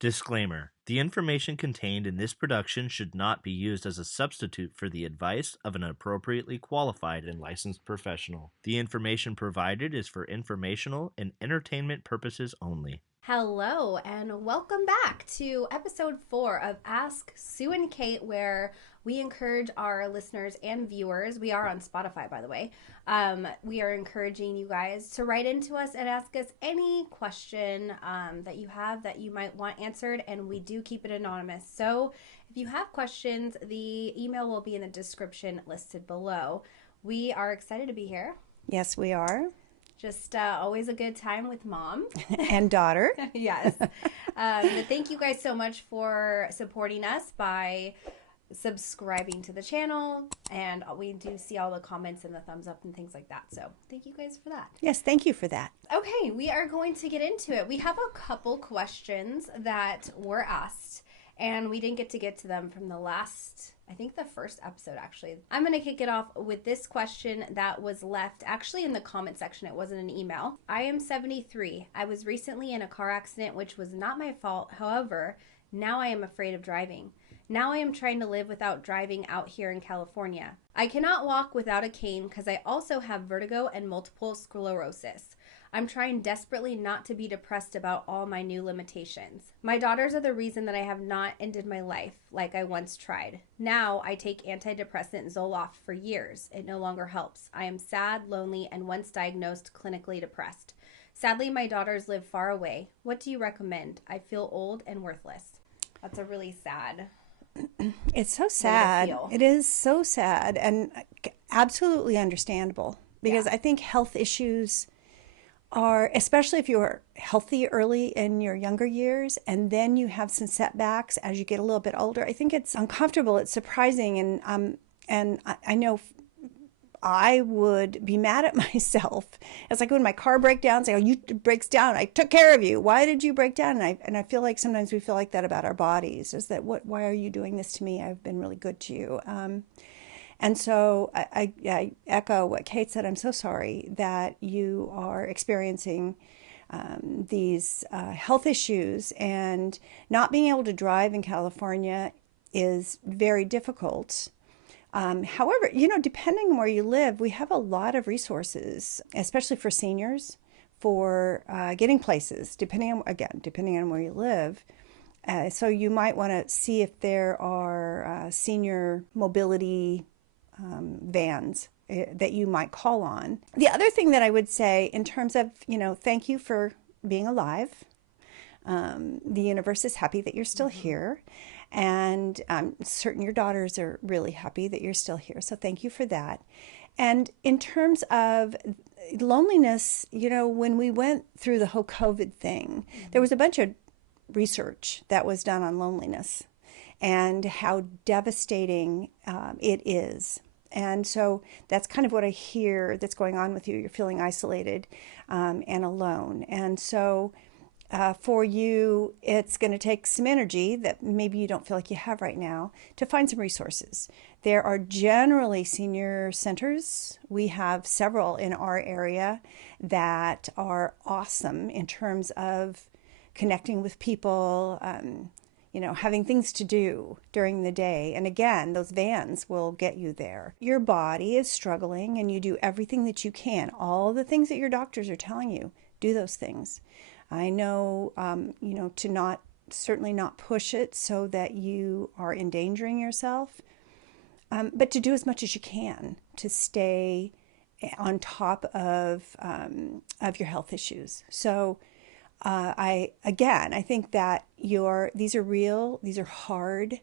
Disclaimer: the information contained in this production should not be used as a substitute for the advice of an appropriately qualified and licensed professional. The information provided is for informational and entertainment purposes only. Hello, and welcome back to episode 4 of Ask Sue and Kate, where we encourage our listeners and viewers. We are on Spotify, by the way. We are encouraging you guys to write into us and ask us any question that you have that you might want answered, and we do keep it anonymous. So if you have questions, the email will be in the description listed below. We are excited to be here. Yes, we are. Just always a good time with mom. And daughter. Yes. But thank you guys so much for supporting us by subscribing to the channel. And we do see all the comments and the thumbs up and things like that. So thank you guys for that. Yes, thank you for that. Okay, we are going to get into it. We have a couple questions that were asked, and we didn't get to them from the last, I think the first episode, actually. I'm going to kick it off with this question that was left actually in the comment section. It wasn't an email. I am 73. I was recently in a car accident, which was not my fault. However, now I am afraid of driving. Now I am trying to live without driving out here in California. I cannot walk without a cane because I also have vertigo and multiple sclerosis. I'm trying desperately not to be depressed about all my new limitations. My daughters are the reason that I have not ended my life like I once tried. Now I take antidepressant Zoloft for years. It no longer helps. I am sad, lonely, and once diagnosed clinically depressed. Sadly, my daughters live far away. What do you recommend? I feel old and worthless. That's a really sad. It's so sad. It is so sad and absolutely understandable because I think health issues are, especially if you're healthy early in your younger years and then you have some setbacks as you get a little bit older, I think it's uncomfortable, it's surprising, and I know I would be mad at myself. It's like when my car breaks down, say, "Oh, you breaks down. I took care of you. Why did you break down?" And I feel like sometimes we feel like that about our bodies. Is that why are you doing this to me? I've been really good to you. And so I echo what Kate said. I'm so sorry that you are experiencing these health issues, and not being able to drive in California is very difficult. However, depending on where you live, we have a lot of resources, especially for seniors, for getting places, depending on where you live. So you might want to see if there are senior mobility vans that you might call on. The other thing that I would say in terms of, thank you for being alive. The universe is happy that you're still here. And I'm certain your daughters are really happy that you're still here. So thank you for that. And in terms of loneliness, when we went through the whole COVID thing, there was a bunch of research that was done on loneliness and how devastating it is. And so that's kind of what I hear that's going on with you. You're feeling isolated and alone. And so for you, it's going to take some energy that maybe you don't feel like you have right now to find some resources. There are generally senior centers. We have several in our area that are awesome in terms of connecting with people, having things to do during the day. And again, those vans will get you there. Your body is struggling and you do everything that you can. All the things that your doctors are telling you, do those things. I know, to certainly not push it so that you are endangering yourself, but to do as much as you can to stay on top of your health issues. So I think that these are real, these are hard.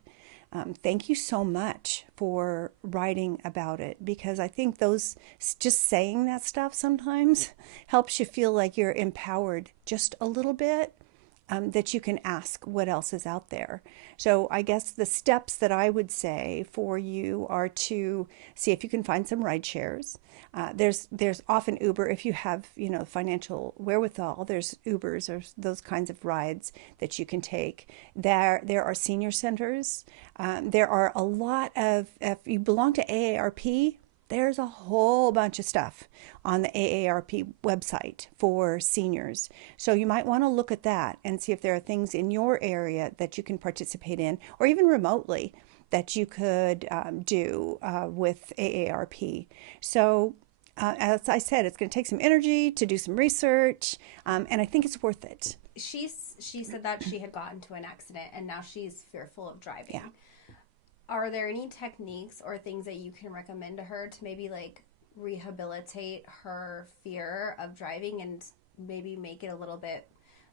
Thank you so much for writing about it, because I think just saying that stuff sometimes helps you feel like you're empowered just a little bit, that you can ask what else is out there. So I guess the steps that I would say for you are to see if you can find some ride shares. There's often Uber if you have financial wherewithal. There's Ubers or those kinds of rides that you can take. There are senior centers. There are a lot of, if you belong to AARP, There's a whole bunch of stuff on the AARP website for seniors. So you might want to look at that and see if there are things in your area that you can participate in, or even remotely, that you could do with AARP. So as I said, it's going to take some energy to do some research, and I think it's worth it. She said that she had gotten into an accident and now she's fearful of driving. Yeah. Are there any techniques or things that you can recommend to her to maybe like rehabilitate her fear of driving and maybe make it a little bit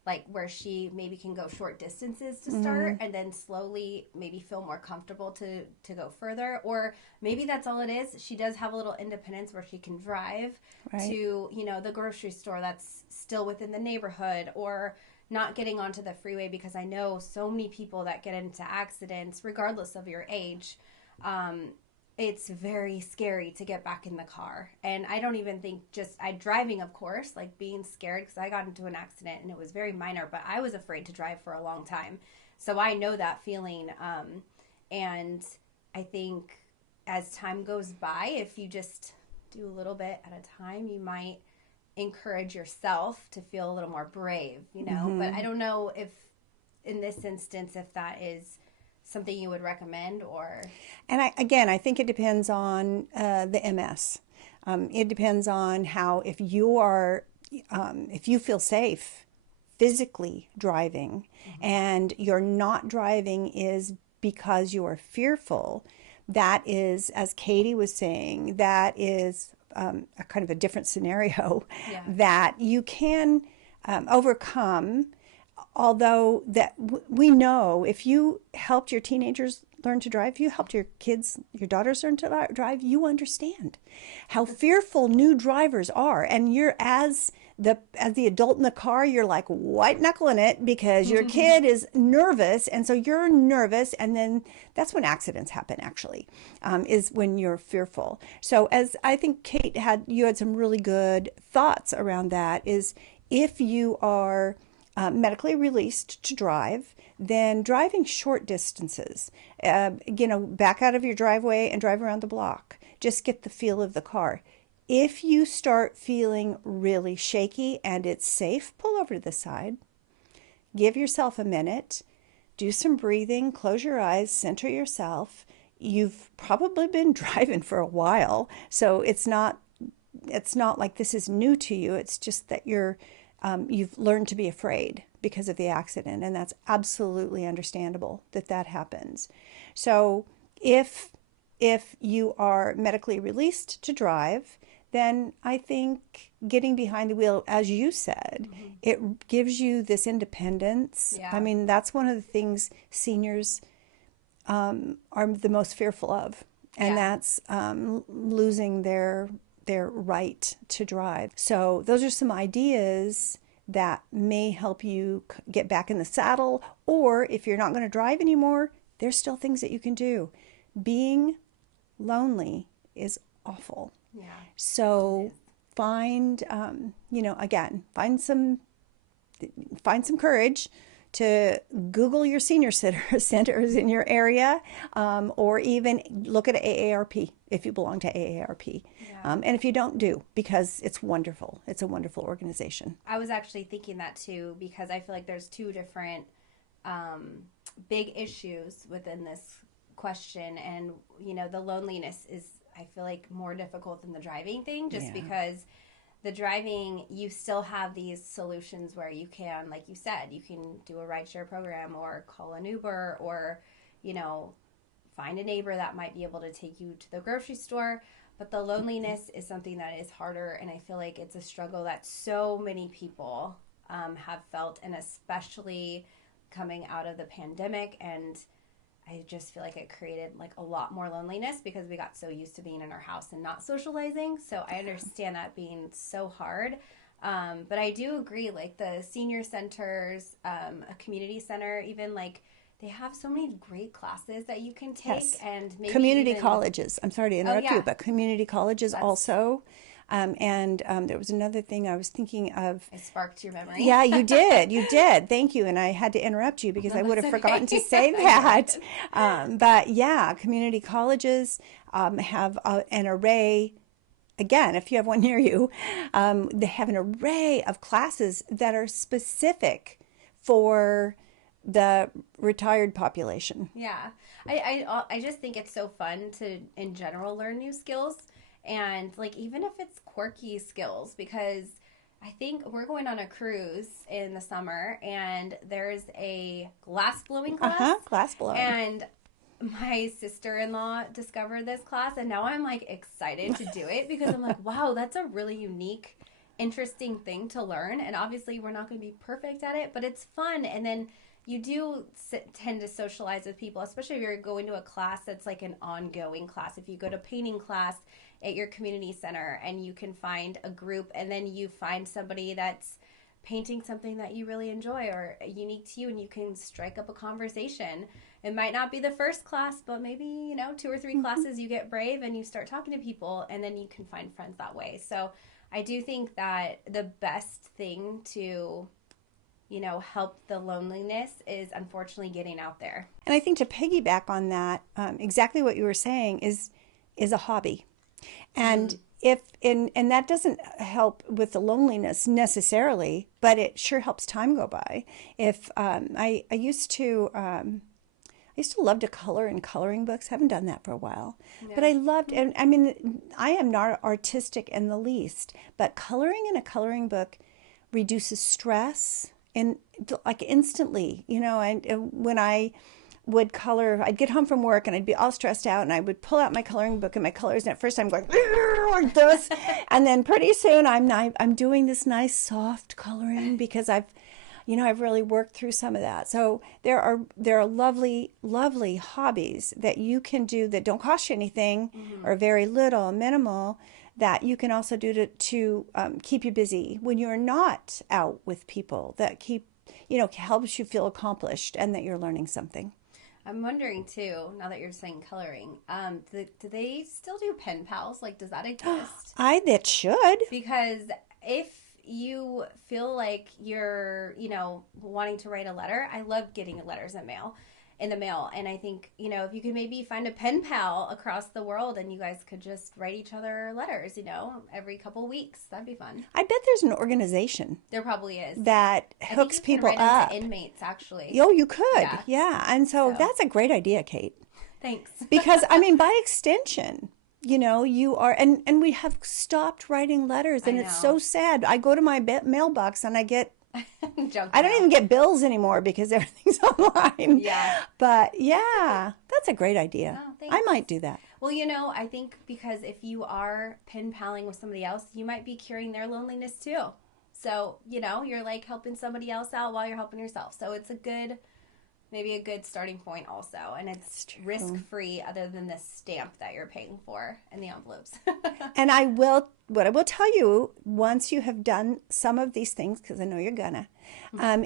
like where she maybe can go short distances to start and then slowly maybe feel more comfortable to go further? Or maybe that's all it is. She does have a little independence where she can drive to, you know, the grocery store that's still within the neighborhood, or not getting onto the freeway, because I know so many people that get into accidents, regardless of your age. It's very scary to get back in the car. And I don't even think driving, of course, like being scared, because I got into an accident and it was very minor, but I was afraid to drive for a long time. So I know that feeling. And I think as time goes by, if you just do a little bit at a time, you might encourage yourself to feel a little more brave, you know. But I don't know if in this instance if that is something you would recommend. Or and I think it depends on the MS. It depends on how, if you feel safe physically driving and you're not driving is because you are fearful, that is, as Katie was saying, that is a kind of a different scenario that you can overcome. Although that we know, if you helped your teenagers learn to drive, if you helped your kids, your daughters learn to drive, you understand how fearful new drivers are. And you're, as the adult in the car, you're like white knuckling it because your kid is nervous, and so you're nervous, and then that's when accidents happen. Actually, is when you're fearful. So, as I think Kate you had some really good thoughts around that. Is if you are medically released to drive, then driving short distances, back out of your driveway and drive around the block. Just get the feel of the car. If you start feeling really shaky and it's safe, pull over to the side. Give yourself a minute. Do some breathing. Close your eyes. Center yourself. You've probably been driving for a while, so it's not like this is new to you. It's just that you've learned to be afraid because of the accident, and that's absolutely understandable that happens. So if you are medically released to drive, then I think getting behind the wheel, as you said, it gives you this independence. Yeah. I mean, that's one of the things seniors are the most fearful of, and that's losing their right to drive. So those are some ideas that may help you get back in the saddle, or if you're not going to drive anymore, there's still things that you can do. Being lonely is awful. yeah, So find, find some courage to Google your senior centers in your area, or even look at AARP if you belong to AARP. And if you don't, because it's wonderful. It's a wonderful organization. I was actually thinking that too, because I feel like there's two different big issues within this question. And, the loneliness is, I feel like, more difficult than the driving thing, just because the driving, you still have these solutions where you can, like you said, you can do a rideshare program or call an Uber, or, find a neighbor that might be able to take you to the grocery store. But the loneliness is something that is harder, and I feel like it's a struggle that so many people have felt, and especially coming out of the pandemic. And I just feel like it created like a lot more loneliness because we got so used to being in our house and not socializing. So I understand that being so hard. But I do agree, like the senior centers, a community center, even, like they have so many great classes that you can take. Yes. And maybe community colleges. I'm sorry to interrupt yeah. you, but community colleges also There was another thing I was thinking of. I sparked your memory. Yeah, you did. You did. Thank you. And I had to interrupt you because I would have forgotten to say that. But yeah, community colleges have an array. Again, if you have one near you, they have an array of classes that are specific for the retired population. Yeah. I just think it's so fun to, in general, learn new skills. And like, even if it's quirky skills, because I think we're going on a cruise in the summer and there's a glass blowing class. Glass blowing. And my sister-in-law discovered this class and now I'm like excited to do it because I'm like, wow, that's a really unique, interesting thing to learn. And obviously we're not going to be perfect at it, but it's fun. And then you do tend to socialize with people, especially if you're going to a class that's like an ongoing class. If you go to painting class at your community center and you can find a group and then you find somebody that's painting something that you really enjoy or unique to you and you can strike up a conversation. It might not be the first class, but maybe, 2 or 3 classes you get brave and you start talking to people and then you can find friends that way. So I do think that the best thing to, help the loneliness is unfortunately getting out there. And I think to piggyback on that, exactly what you were saying is a hobby. And and that doesn't help with the loneliness necessarily, but it sure helps time go by. If I used to love to color in coloring books. Haven't done that for a while, but I loved. And I mean, I am not artistic in the least, but coloring in a coloring book reduces stress and like instantly. And when I would color, I'd get home from work and I'd be all stressed out and I would pull out my coloring book and my colors, and at first I'm going like this, and then pretty soon I'm doing this nice soft coloring because I've really worked through some of that. So there are lovely hobbies that you can do that don't cost you anything or very little, minimal, that you can also do to keep you busy when you're not out with people, that helps you feel accomplished and that you're learning something. I'm wondering too, now that you're saying coloring, do they still do pen pals? Like, does that exist? That should. Because if you feel like you're, wanting to write a letter, I love getting letters in the mail. And I think, if you could maybe find a pen pal across the world and you guys could just write each other letters, every couple weeks, that'd be fun. I bet there's an organization. There probably is. That hooks people up. Them to inmates, actually. Oh, you could. Yeah. And so that's a great idea, Kate. Thanks. Because, by extension, you are, and we have stopped writing letters, and it's so sad. I go to my mailbox and I get, I don't even get bills anymore because everything's online. Yeah. But yeah, that's a great idea. Oh, I might do that. Well, I think because if you are pen paling with somebody else, you might be curing their loneliness too. So, you're like helping somebody else out while you're helping yourself. So it's maybe a good starting point also. And it's risk-free other than the stamp that you're paying for in the envelopes. And what I will tell you, once you have done some of these things, because I know you're gonna,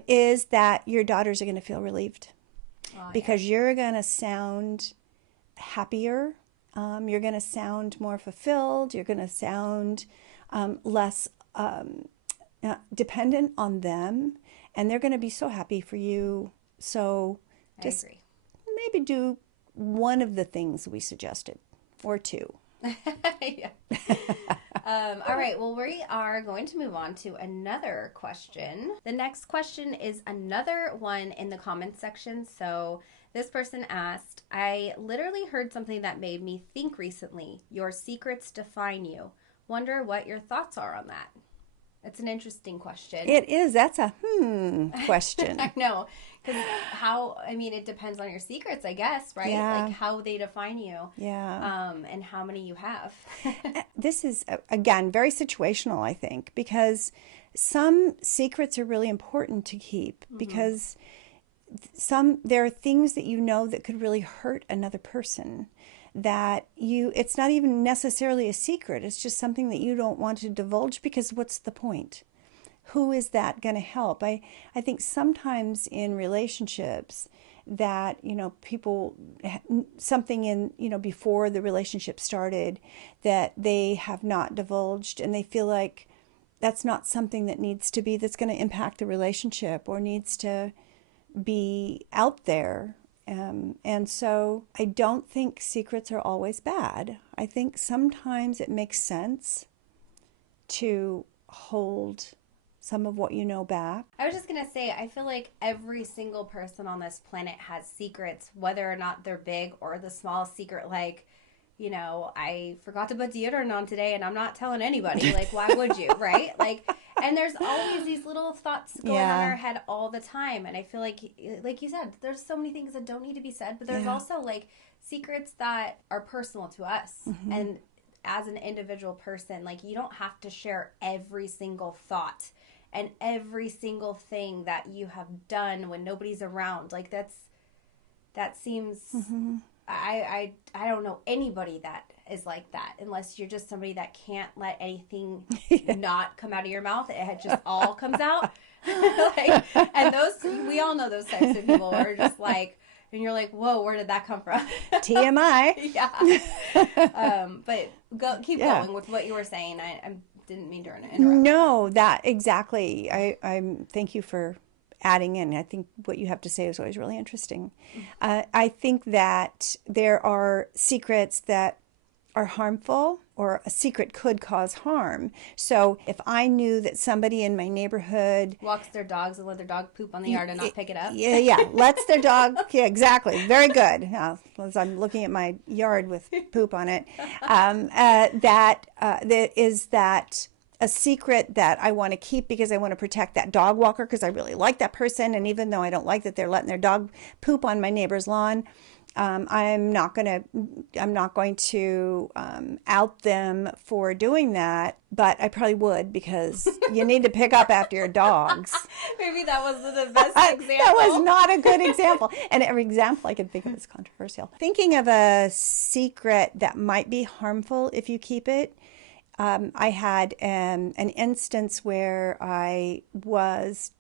is that your daughters are going to feel relieved. Because you're going to sound happier. You're going to sound more fulfilled. You're going to sound less dependent on them. And they're going to be so happy for you. So just maybe do one of the things we suggested, or 2. Yeah. All right. Well, we are going to move on to another question. The next question is another one in the comments section. So this person asked, I literally heard something that made me think recently. Your secrets define you. Wonder what your thoughts are on that. It's an interesting question. It is. That's a question. I know. Because it depends on your secrets, I guess, right? Yeah. Like how they define you. Yeah. And how many you have. This is, again, very situational, I think, because some secrets are really important to keep because there are things that that could really hurt another person. It's not even necessarily a secret. It's just something that you don't want to divulge because what's the point? Who is that going to help? I think sometimes in relationships that, people, something in, before the relationship started that they have not divulged, and they feel like that's not something that's going to impact the relationship or needs to be out there. And so I don't think secrets are always bad. I think sometimes it makes sense to hold some of what you know back. I was just going to say, I feel like every single person on this planet has secrets, whether or not they're big or the smallest secret, like, I forgot to put deodorant on today and I'm not telling anybody. Like, why would you, right? Like, and there's always these little thoughts going on in our head all the time. And I feel like you said, there's so many things that don't need to be said, but there's also like secrets that are personal to us. Mm-hmm. And as an individual person, like, you don't have to share every single thought and every single thing that you have done when nobody's around. Like, that seems... Mm-hmm. I don't know anybody that is like that, unless you're just somebody that can't let anything not come out of your mouth. It just all comes out. And we all know those types of people are just like, and you're like, whoa, where did that come from? TMI. But keep going with what you were saying. I didn't mean to interrupt. No, that exactly. I thank you for adding in. I think what you have to say is always really interesting. I think that there are secrets that are harmful, or a secret could cause harm. So if I knew that somebody in my neighborhood walks their dogs and let their dog poop on the yard and not pick it up. Lets their dog. Yeah, exactly. Very good. As I'm looking at my yard with poop on it, that a secret that I want to keep because I want to protect that dog walker because I really like that person. And even though I don't like that they're letting their dog poop on my neighbor's lawn, I'm not going to out them for doing that, but I probably would, because you need to pick up after your dogs. Maybe that wasn't the best example. That was not a good example. And every example I can think of is controversial. Thinking of a secret that might be harmful if you keep it, I had an instance where I was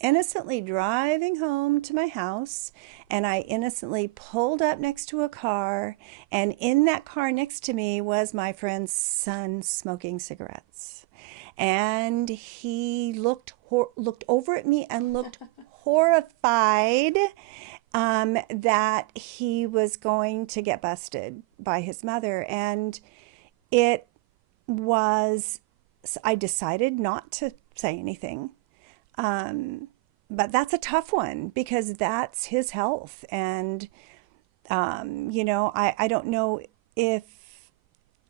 innocently driving home to my house, and I innocently pulled up next to a car, and in that car next to me was my friend's son smoking cigarettes. And he looked over at me and looked horrified that he was going to get busted by his mother. And I decided not to say anything. But that's a tough one, because that's his health. And, I don't know if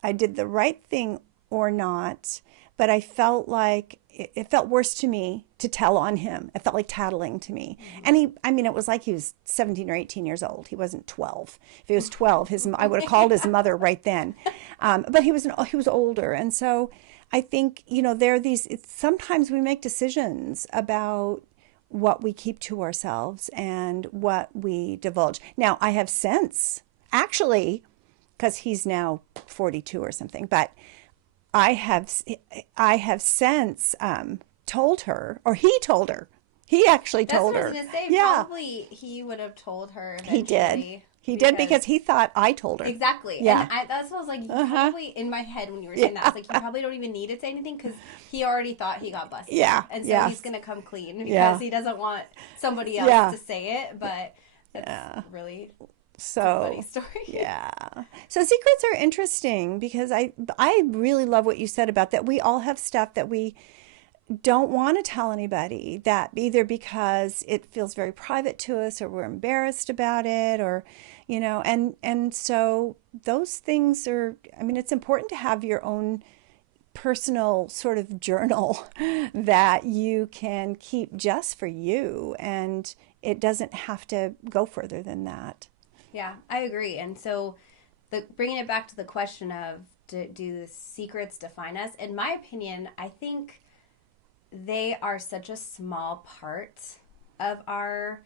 I did the right thing or not, but I felt like it felt worse to me to tell on him. It felt like tattling to me. Mm-hmm. And it was like he was 17 or 18 years old. He wasn't 12. If he was 12, I would have called his mother right then. But he was older. And so I think, there are sometimes we make decisions about what we keep to ourselves and what we divulge. Now, I have since, actually, because he's now 42 or something, but I have since told her, or he told her. He actually told her. That's what I was going to say. Yeah. Probably he would have told her eventually. He did because he thought I told her. Exactly. Yeah. And that's what I was like, probably in my head when you were saying that, I was like, you probably don't even need to say anything because he already thought he got busted. Yeah. And so he's going to come clean because he doesn't want somebody else to say it. But that's really a funny story. Yeah. So secrets are interesting because I really love what you said about that. We all have stuff that we don't want to tell anybody, that either because it feels very private to us or we're embarrassed about it, or and so those things are, it's important to have your own personal sort of journal that you can keep just for you, and it doesn't have to go further than that. Yeah, I agree. And so bringing it back to the question of do the secrets define us? In my opinion, I think they are such a small part of our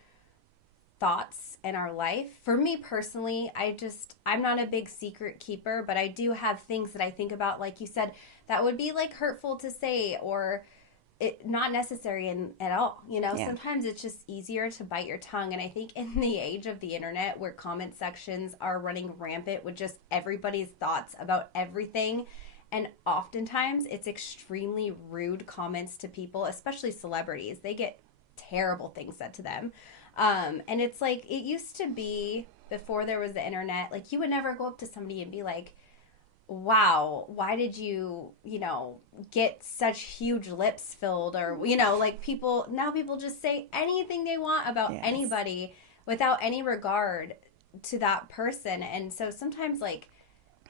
thoughts and our life. For me personally, I'm not a big secret keeper, but I do have things that I think about, like you said, that would be like hurtful to say, or not necessary at all. Yeah. Sometimes it's just easier to bite your tongue. And I think in the age of the internet where comment sections are running rampant with just everybody's thoughts about everything, and oftentimes it's extremely rude comments to people, especially celebrities. They get terrible things said to them. And it's like, it used to be before there was the internet, like you would never go up to somebody and be like, wow, why did you get such huge lips filled, or like people just say anything they want about anybody without any regard to that person. And so sometimes, like,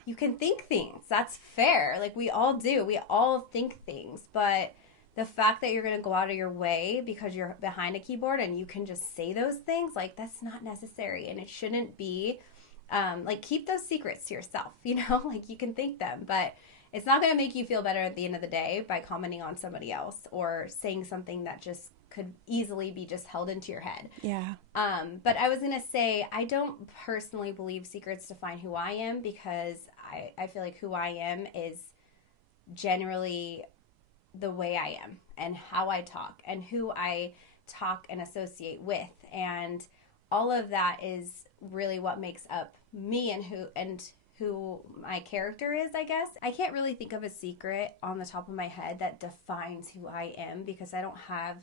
you can think things, that's fair, like we all do, we all think things, but the fact that you're going to go out of your way because you're behind a keyboard and you can just say those things, like, that's not necessary. And it shouldn't be. Like, keep those secrets to yourself, like, you can think them, but it's not going to make you feel better at the end of the day by commenting on somebody else or saying something that just could easily be just held into your head. Yeah. But I was going to say, I don't personally believe secrets define who I am, because I feel like who I am is generally the way I am and how I talk and who I talk and associate with. And all of that is really what makes up me and who my character is, I guess. I can't really think of a secret on the top of my head that defines who I am, because I don't have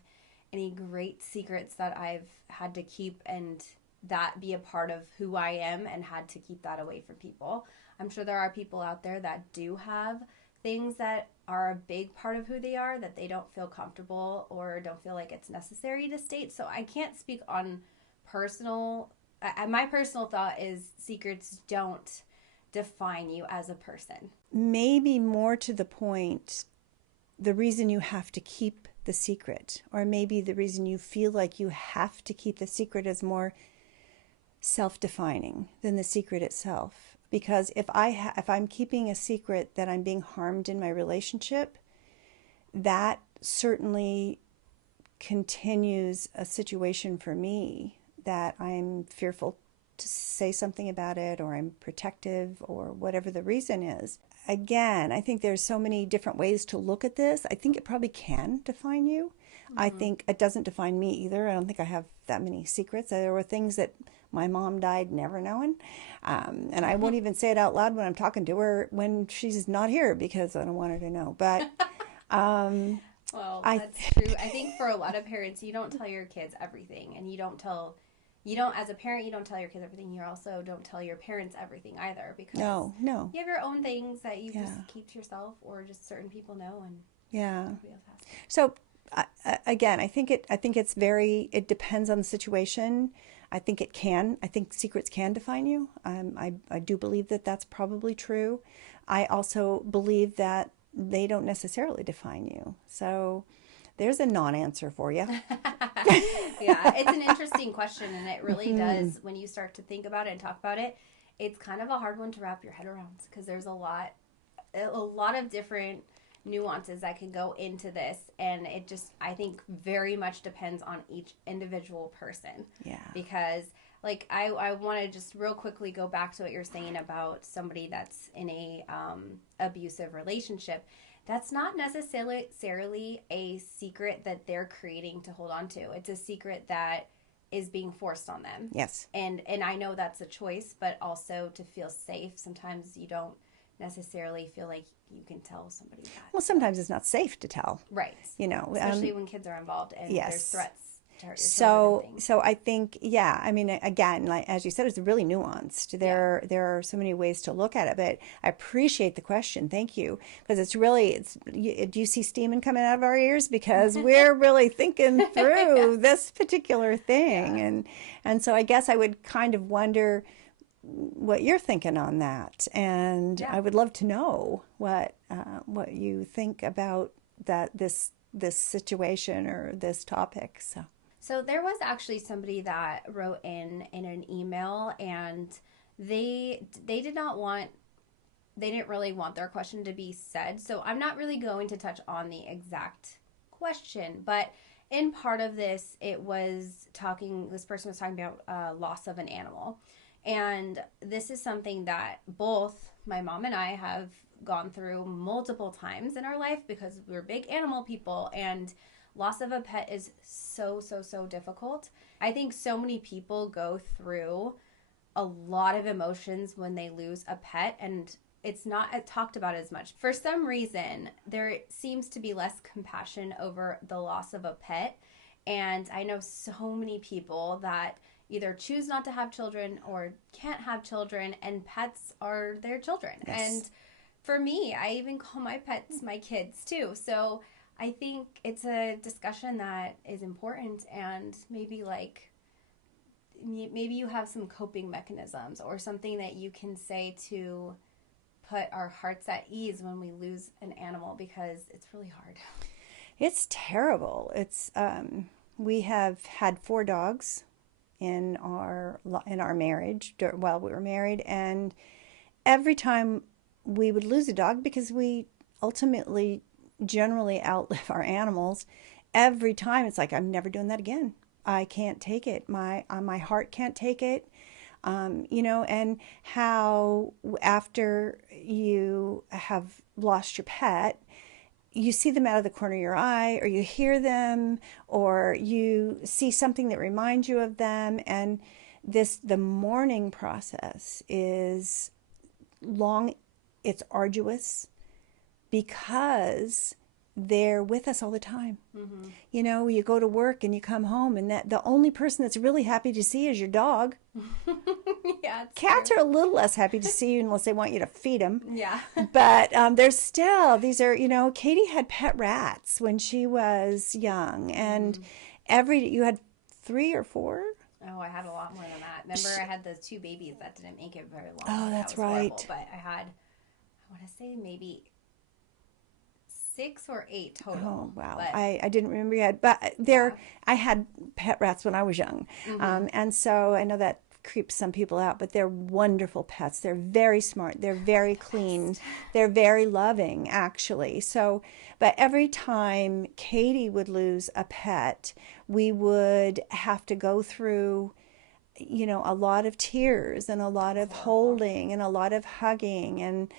any great secrets that I've had to keep and that be a part of who I am and had to keep that away from people. I'm sure there are people out there that do have things that are a big part of who they are that they don't feel comfortable or don't feel like it's necessary to state. So I can't speak on my personal thought is secrets don't define you as a person. Maybe more to the point, the reason you have to keep the secret, or maybe the reason you feel like you have to keep the secret, is more self-defining than the secret itself. Because if I'm keeping a secret that I'm being harmed in my relationship, that certainly continues a situation for me that I'm fearful to say something about it, or I'm protective, or whatever the reason is. Again, I think there's so many different ways to look at this. I think it probably can define you. Mm-hmm. I think it doesn't define me either. I don't think I have that many secrets. There were things that my mom died never knowing. And I won't even say it out loud when I'm talking to her when she's not here, because I don't want her to know. But well, that's true. I think for a lot of parents, you don't tell your kids everything, and as a parent, you don't tell your kids everything. You also don't tell your parents everything either, because no, you have your own things that you just keep to yourself, or just certain people know, and nobody else has to. So again, I think it depends on the situation. I think secrets can define you. I do believe that that's probably true. I also believe that they don't necessarily define you. So there's a non-answer for you. Yeah, it's an interesting question, and it really does, when you start to think about it and talk about it, it's kind of a hard one to wrap your head around, because there's a lot of different nuances that can go into this, and it just, I think, very much depends on each individual person. Yeah. Because, like, I want to just real quickly go back to what you're saying about somebody that's in a abusive relationship. That's not necessarily a secret that they're creating to hold on to. It's a secret that is being forced on them. Yes. And I know that's a choice, but also to feel safe, sometimes you don't necessarily feel like you can tell somebody that. Well, sometimes it's not safe to tell. Right. Especially when kids are involved and there's threats to hurt your children and things. So I think, I mean, again, like, as you said, it's really nuanced. There are so many ways to look at it, but I appreciate the question. Thank you. Because do you see steaming coming out of our ears? Because we're really thinking through this particular thing. Yeah. And so I guess I would kind of wonder what you're thinking on that, and I would love to know what you think about this situation or this topic. So there was actually somebody that wrote in an email, and they didn't really want their question to be said. So I'm not really going to touch on the exact question, but in part of this, this person was talking about loss of an animal. And this is something that both my mom and I have gone through multiple times in our life because we're big animal people, and loss of a pet is so, so, so difficult. I think so many people go through a lot of emotions when they lose a pet, and it's not talked about as much. For some reason, there seems to be less compassion over the loss of a pet. And I know so many people that either choose not to have children or can't have children, and pets are their children. Yes. And for me, I even call my pets my kids too. So I think it's a discussion that is important, and maybe you have some coping mechanisms or something that you can say to put our hearts at ease when we lose an animal, because it's really hard. It's terrible. It's we have had 4 dogs in our marriage while we were married, and every time we would lose a dog, because we ultimately generally outlive our animals, every time it's like, I'm never doing that again. I can't take it. My heart can't take it. And how after you have lost your pet, you see them out of the corner of your eye, or you hear them, or you see something that reminds you of them. And the mourning process is long, it's arduous, because they're with us all the time. Mm-hmm. You go to work and you come home, and that the only person that's really happy to see is your dog. Yeah, cats true. are a little less happy to see you unless they want you to feed them. Yeah. But there's still, these are, Katie had pet rats when she was young, and you had 3 or 4. Oh, I had a lot more than that. Remember, I had the 2 babies that didn't make it very long. Oh, that's that was right. Horrible. But I want to say maybe 6 or 8 total. Oh, wow. But, I didn't remember yet. But I had pet rats when I was young. Mm-hmm. And so I know that creeps some people out, but they're wonderful pets. They're very smart. They're very clean. They're very loving, actually. So, but every time Katie would lose a pet, we would have to go through, a lot of tears and a lot of holding and a lot of hugging, and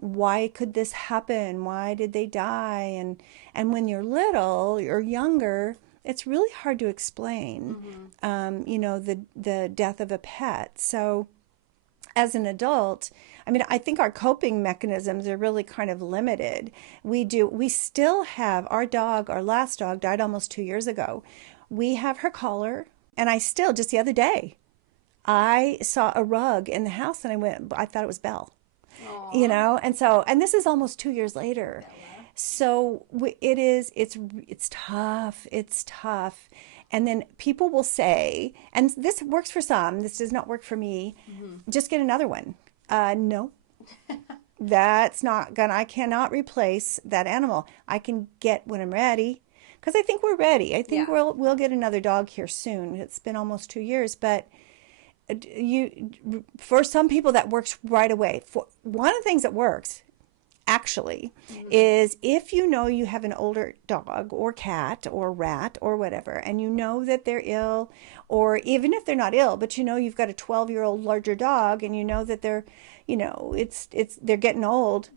why could this happen? Why did they die? And when you're little or younger, it's really hard to explain, the death of a pet. So as an adult, I think our coping mechanisms are really kind of limited. We still have our last dog died almost 2 years ago. We have her collar, and just the other day, I saw a rug in the house, and I thought it was Belle. Aww. And this is almost 2 years later. So it's tough. It's tough. And then people will say, and this works for some, this does not work for me, just get another one. No, that's not I cannot replace that animal. I can get when I'm ready, because I think we're ready. I think we'll get another dog here soon. It's been almost 2 years, but for some people that works right away. For one of the things that works actually is if you have an older dog or cat or rat or whatever, and that they're ill, or even if they're not ill, but you've got a 12-year-old larger dog, and that they're they're getting old.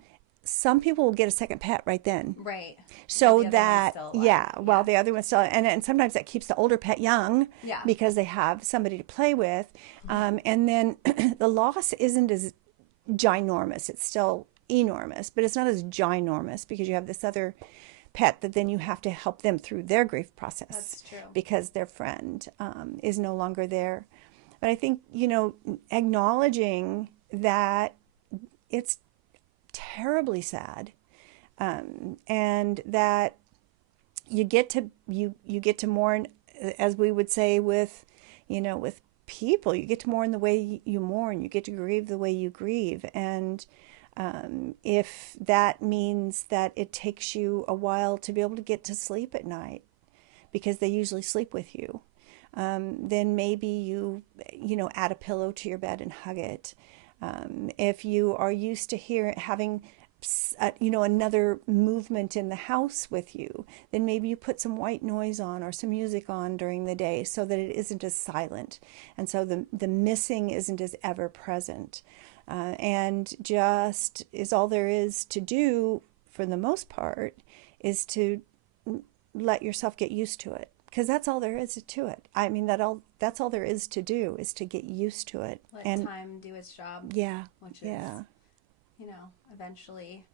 Some people will get a second pet right then. Right. So that, while the other one's still, and sometimes that keeps the older pet young, because they have somebody to play with. And then the loss isn't as ginormous. It's still enormous, but it's not as ginormous, because you have this other pet that then you have to help them through their grief process. That's true. Because their friend is no longer there. But I think, acknowledging that it's terribly sad, and that you get to mourn, as we would say with people, you get to mourn the way you mourn, you get to grieve the way you grieve. And if that means that it takes you a while to be able to get to sleep at night, because they usually sleep with you, then maybe you add a pillow to your bed and hug it. If you are used to having another movement in the house with you, then maybe you put some white noise on or some music on during the day so that it isn't as silent. And so the missing isn't as ever present. And just is all there is to do for the most part is to let yourself get used to it. Because that's all there is to it. I mean, that's all there is to do is to get used to it. Let and time do its job. Yeah. Which is, eventually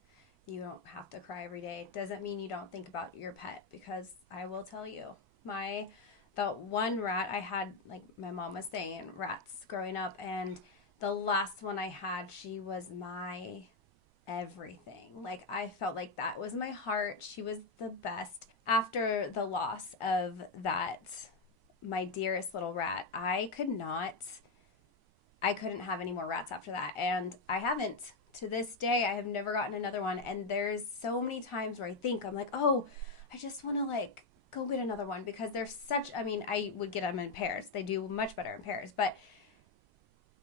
you don't have to cry every day. Doesn't mean you don't think about your pet, because I will tell you, the one rat I had, like my mom was saying, rats growing up, and the last one I had, she was my everything. Like, I felt like that was my heart. She was the best. After the loss of that, my dearest little rat, I couldn't have any more rats after that. And I haven't. To this day, I have never gotten another one. And there's so many times where I'm like, oh, I just want to go get another one, because they're I would get them in pairs. They do much better in pairs, but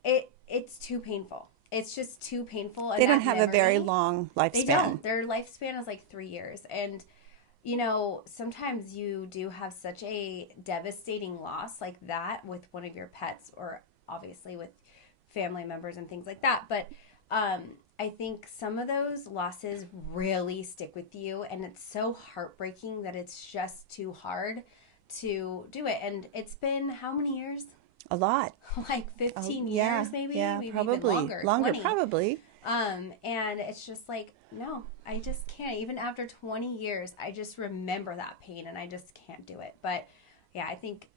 it's too painful. It's just too painful. And they don't have a very long lifespan. They don't. Their lifespan is like 3 years. And, sometimes you do have such a devastating loss like that with one of your pets, or obviously with family members and things like that. But I think some of those losses really stick with you, and it's so heartbreaking that it's just too hard to do it. And it's been how many years? A lot. Like 15 years, maybe? Yeah, maybe probably. Even longer, Longer, 20. probably. And it's just like, no, I just can't. Even after 20 years, I just remember that pain, and I just can't do it. But yeah, I think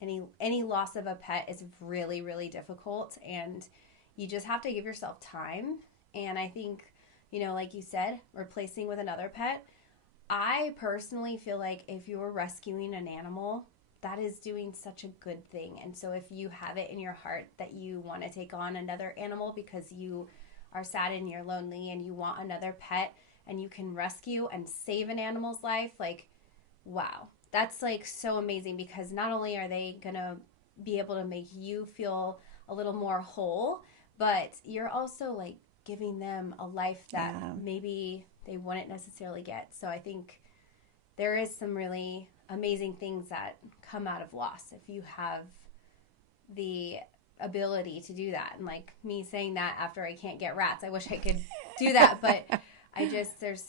any loss of a pet is really, really difficult, and you just have to give yourself time. And I think, like you said, replacing with another pet, I personally feel like if you're rescuing an animal, that is doing such a good thing. And so if you have it in your heart that you want to take on another animal because you are sad and you're lonely and you want another pet, and you can rescue and save an animal's life, wow. That's so amazing, because not only are they going to be able to make you feel a little more whole, but you're also giving them a life that maybe they wouldn't necessarily get. So I think there is some really amazing things that come out of loss if you have the ability to do that. And me saying that after I can't get rats, I wish I could do that, but there's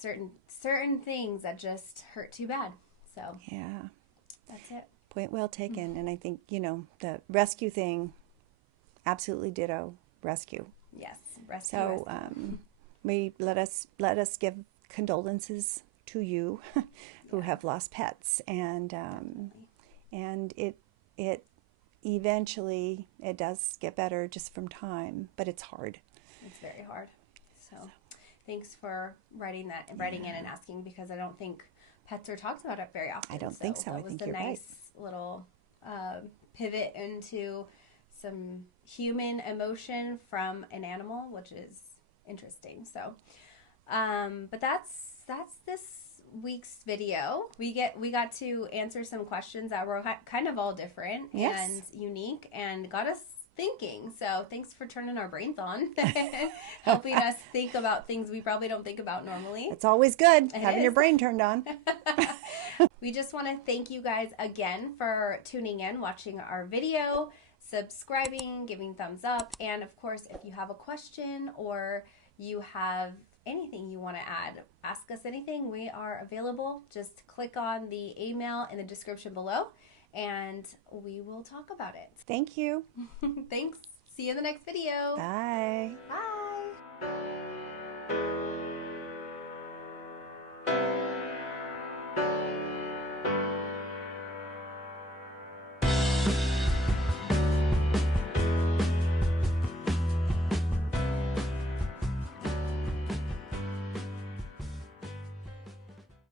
certain things that just hurt too bad. So yeah, that's it. Point well taken. And I think the rescue thing, absolutely ditto. Rescue. Yes, rescue. So we let us give condolences to you who have lost pets, and it eventually it does get better just from time, but it's hard. It's very hard. So thanks for writing in and asking, because I don't think pets are talked about it very often. I don't think so. I think you're right. That was a nice little pivot into some human emotion from an animal, which is interesting. So, but that's this week's video. We got to answer some questions that were kind of all different and unique, and got us thinking. So thanks for turning our brains on, helping us think about things we probably don't think about normally. It's always good having your brain turned on. We just want to thank you guys again for tuning in, watching our video, subscribing, giving thumbs up, and of course, if you have a question or you have anything you want to add, ask us anything. We are available. Just click on the email in the description below, and we will talk about it. Thank you. Thanks. See you in the next video. Bye. Bye.